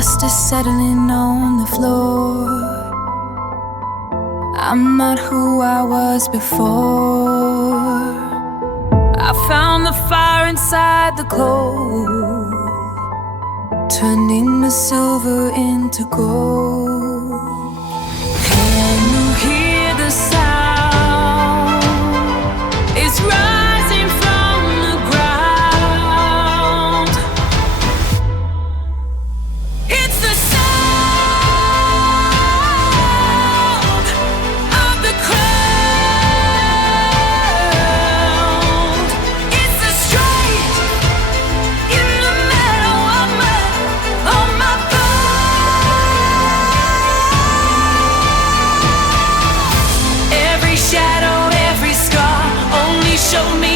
Dust is settling on the floor. I'm not who I was before. I found the fire inside the coal, turning the silver into gold. Can you hear the sound? It's rising from the ground. It's the sound of the crowd. It's the straight in the middle of my bones. Every shadow, every scar only showed me